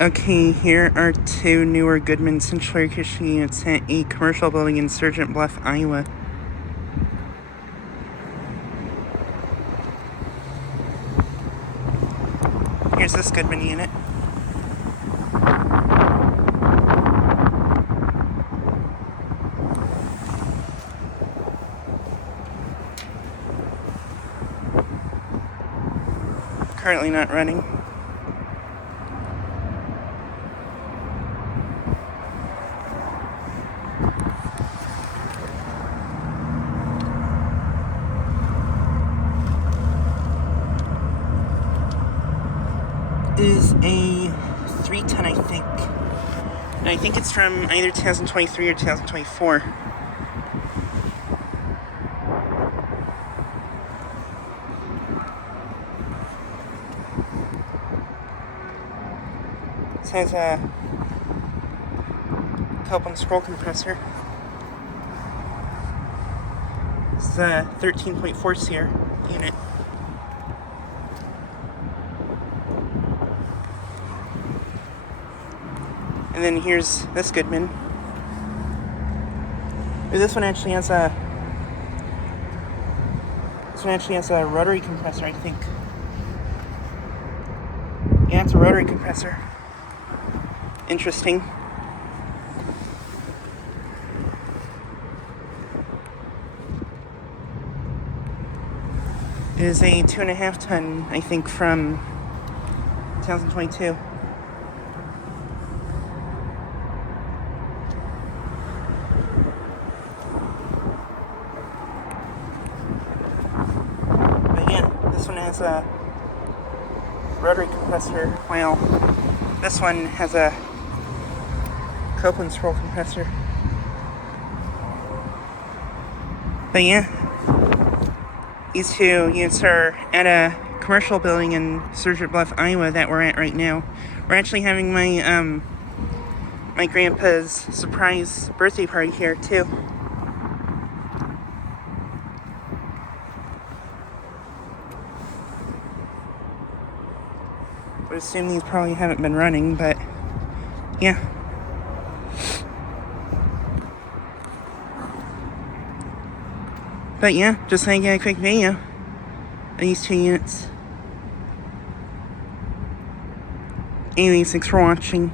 Okay, here are two newer Goodman central air conditioning units at a commercial building in Sergeant Bluff, Iowa. Here's this Goodman unit. Currently not running. Is a 3-ton, I think. And I think it's from either 2023 or 2024. This has a Copeland scroll compressor. This is a 13.4 SEER unit. And then here's this Goodman. This one actually has a rotary compressor, I think. Yeah, it's a rotary compressor. Interesting. It is a 2.5-ton, I think, from 2022. This one has a rotary compressor. Well, this one has a Copeland scroll compressor. But yeah, these two units are at a commercial building in Sergeant Bluff, Iowa that we're at right now. We're actually having my my grandpa's surprise birthday party here too. I would assume these probably haven't been running, but yeah. But yeah, just like a quick video of these two units. Anyways, thanks for watching.